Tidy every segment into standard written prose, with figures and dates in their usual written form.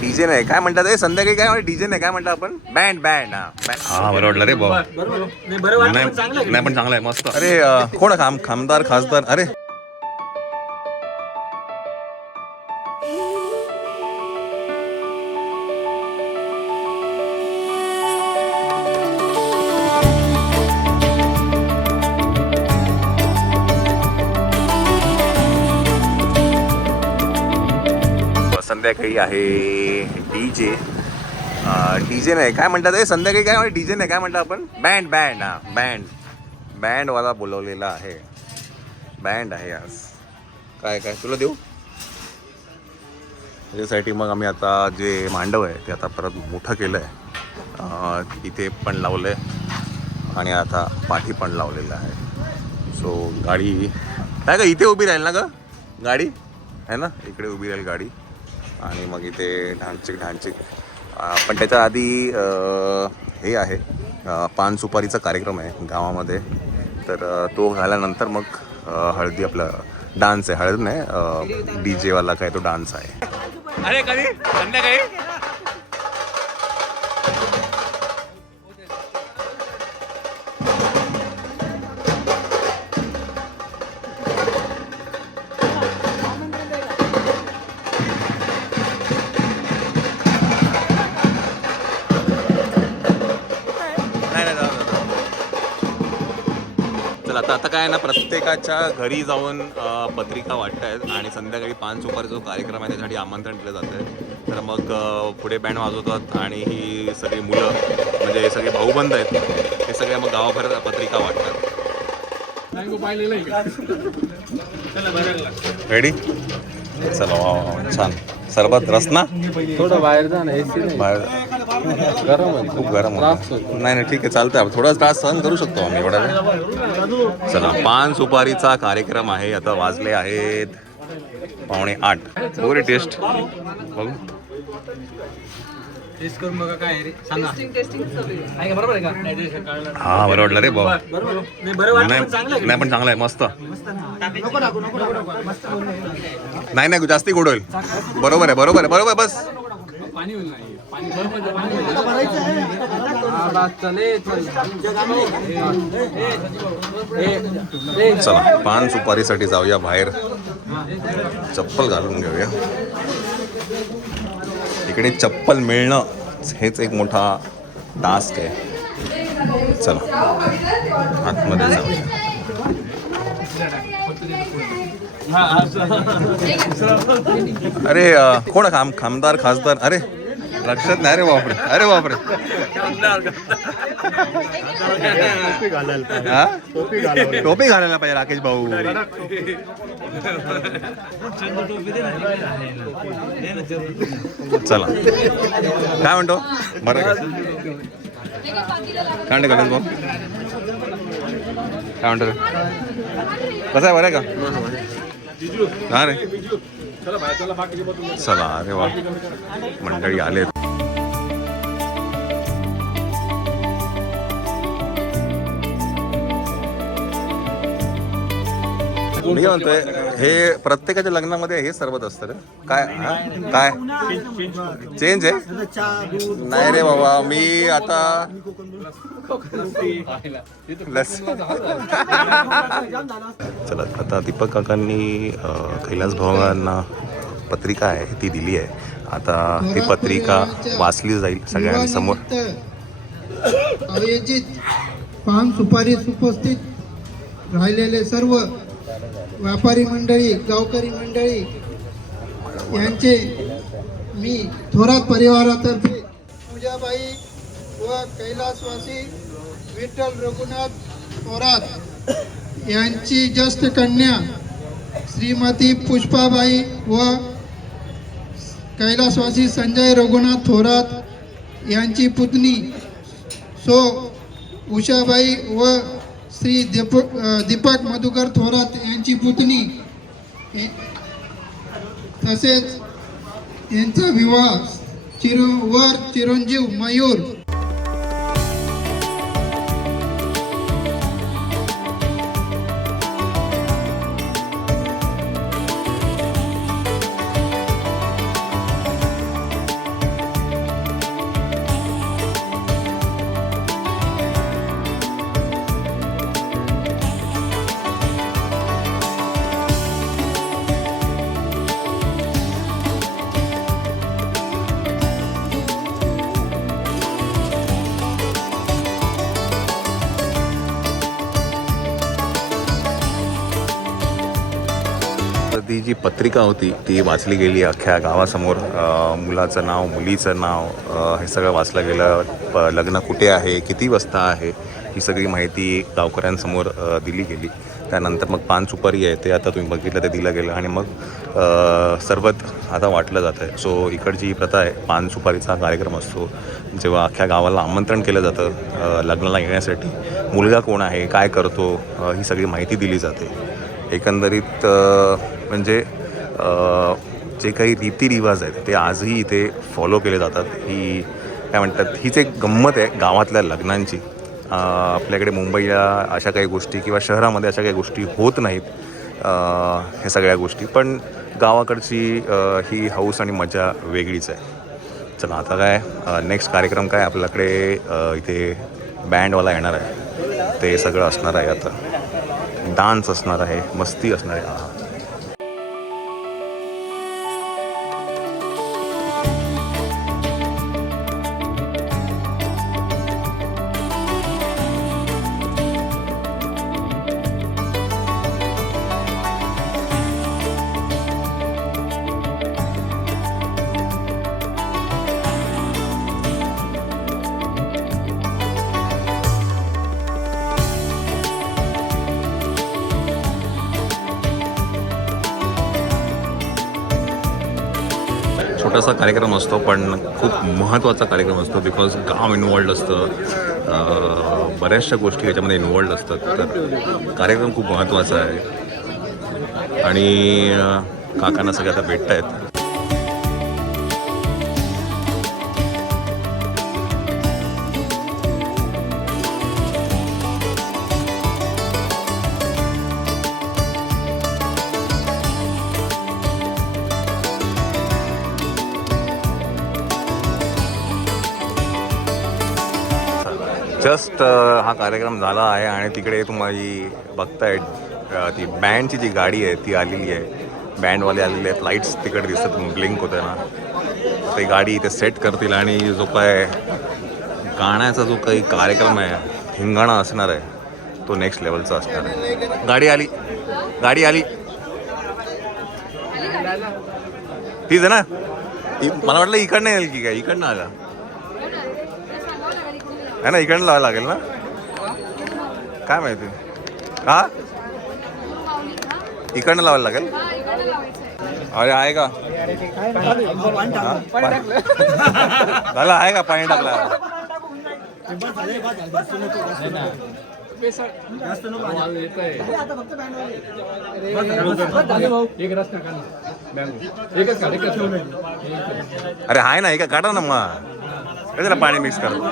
DJ नाही काय म्हणतात ते संध्याकाळी काय डीजे नाही काय म्हणतात आपण बँड बँड हा बरं वाटलं रे बाबा नाही पण चांगलं आहे मस्त अरे कोण खासदार खासदार अरे संध्याकाळी आहे डीजे डीजे नाही काय म्हणतात ते संध्याकाळी काय डीजे नाही काय म्हणतात आपण बँड बँड बँडवाला बोलवलेला आहे बँड आहे आज काय काय तुला देऊ त्याच्यासाठी मग आम्ही आता जे मांडव आहे ते आता परत मोठं केलं आहे इथे पण लावलं आहे आणि आता पाठी पण लावलेलं आहे सो गाडी काय का इथे उभी राहील ना ग गाडी आहे ना इकडे उभी राहील गाडी आणि मग इथे ढांचिक पण त्याच्या आधी हे आहे पान सुपारीचा कार्यक्रम आहे गावामध्ये तर तो झाल्यानंतर मग हळदी आपला डान्स आहे हळद नाही डी जेवाला काय तो डान्स आहे अरे कधी संध्याकाळी आता काय ना प्रत्येकाच्या घरी जाऊन पत्रिका वाटतायत आणि संध्याकाळी पान सुपारी जो कार्यक्रम आहे त्यासाठी आमंत्रण दिलं जातं आहे तर मग पुढे बँड वाजवतात आणि ही सगळी मुलं म्हणजे हे सगळे भाऊबंद आहेत हे सगळे मग गावाभर पत्रिका वाटतात रेडी चला वा छान सरबत रस ना थोडं बाहेर जा ना एसी बाहेर गरम आहे खूप गरम होतं नाही ठीक आहे चालतंय थोडा त्रास सहन करू शकतो आम्ही एवढा वेळ चला पान सुपारीचा कार्यक्रम आहे आता वाजले आहेत 7:45 बघू रे टेस्ट बघू टेस्ट करून बघा काय रे सांगा टेस्टिंग बरोबर आहे का हा बरं वाटलं रे बाबा नाही पण चांगलं आहे मस्त नाही जास्ती गोड होईल बरोबर आहे बस पाणी होईल चला पान सुपारीसाठी जाऊया बाहेर चप्पल घालून घेऊया इकडे चप्पल मिळणं हेच एक मोठा टास्क आहे चला आतमध्ये जाऊया अरे कोण खासदार खासदार अरे लक्षात नाही अरे बापरे टोपी घालायला पाहिजे राकेश भाऊ चला काय म्हणतो बरं काय म्हणतो गणेश भाऊ काय म्हणतो कसं आहे बरं आहे का हा रे चला अरे वा मंडळी आले मी म्हणतोय हे प्रत्येकाच्या लग्नामध्ये हे सरबत असतं रे काय काय चेंज आहे नाही रे बाबा मी आता चला आता दीपक काकांनी कैलास भावांना पत्रिका आहे ती दिली आहे आता ही पत्रिका वाचली जाईल सगळ्यांसमोर आयोजित पान सुपारी उपस्थित राहिलेले सर्व व्यापारी मंडळी गावकरी मंडळी यांचे मी थोरात परिवारातर्फे पूजाबाई व कैलासवासी विठ्ठल रघुनाथ थोरात यांची ज्येष्ठ कन्या श्रीमती पुष्पाबाई व कैलासवासी संजय रघुनाथ थोरात यांची पुतणी सो उषाबाई व श्री दीपक मधुकर थोरात यांची पुतणी तसेच यांचा विवाह चिरंजीव मयूर जी पत्रिका होती ती वाचली गेली अख्ख्या गावासमोर. मुलाचं नाव, मुलीचं नाव, हे सगळं वाचलं गेलं. लग्न कुठे आहे, किती वाजता आहे, ही सगळी माहिती गावकऱ्यांसमोर दिली गेली. त्यानंतर मग पान सुपारी आहे ते आता तुम्ही बघितलं ते दिलं गेलं आणि मग सरबत आता वाटलं जातं आहे. सो इकडची ही प्रथा आहे, पान सुपारीचा कार्यक्रम असतो. जेव्हा अख्ख्या गावाला आमंत्रण केलं जातं लग्नाला येण्यासाठी, मुलगा कोण आहे, काय करतो, ही सगळी माहिती दिली जाते. एकंदरीत म्हणजे जे काही रीतिरिवाज आहेत ते आजही इथे फॉलो केले जातात. ही काय म्हणतात, हीच एक गंमत आहे गावातल्या लग्नांची. आपल्याकडे मुंबईला अशा काही गोष्टी किंवा शहरामध्ये अशा काही गोष्टी होत नाहीत, हे सगळ्या गोष्टी. पण गावाकडची ही हौस आणि मजा वेगळीच आहे. चला आता काय नेक्स्ट कार्यक्रम काय आपल्याकडे इथे बँडवाला येणार आहे, ते सगळं असणार आहे. आता डान्स असणार आहे, मस्ती असणार आहे. छोटासा कार्यक्रम असतो पण खूप महत्त्वाचा कार्यक्रम असतो. बिकॉज गाव इन्वॉल्ड असतं, बऱ्याचशा गोष्टी याच्यामध्ये इन्वॉल्ड असतात. तर कार्यक्रम खूप महत्त्वाचा आहे आणि काकांना सगळे आता भेटत आहेत. जस्ट हा कार्यक्रम झाला आहे आणि तिकडे तुम्ही बघताय ती बँडची जी गाडी आहे ती आलेली आहे. बँडवाले आलेले आहेत, लाईट्स तिकडे दिसतात, ब्लिंक होतं ना, ते गाडी इथे सेट करतील आणि जो काय गाण्याचा जो काही कार्यक्रम आहे, धिंगाणा असणार आहे, तो नेक्स्ट लेवलचा असणार आहे. गाडी आली, गाडी आली, तीच आहे ना. मला वाटलं इकडनं येईल की काय, इकडनं आला आहे ना, इकडनं लावायला लागेल ना, काय माहिती. हा इकडनं लावायला लागेल. अरे आहे का, झालं आहे का, पाणी टाकलं. अरे आहे ना, एका काढा ना मग, त्याला पाणी मिक्स करतो.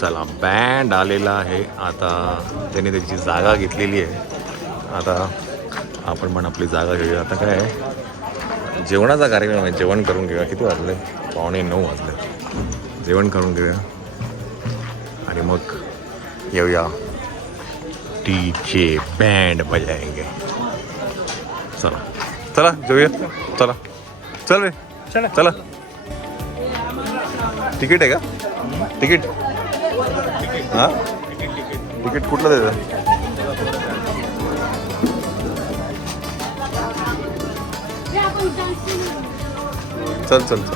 चला बँड आलेला आहे आता, त्याने त्याची जागा घेतलेली आहे. आता आपण पण आपली जागा घेऊया. आता काय आहे, जेवणाचा कार्यक्रम आहे, जेवण करून घेऊया. किती वाजले, 8:45 वाजले. जेवण करून घेऊया आणि मग येऊया, डीजे बँड बजाएंगे. चला चला जेऊया, चला चल रे, चला. तिकीट आहे का, तिकीट? हां तिकीट कुठलं द्यायचं? चल चल चल.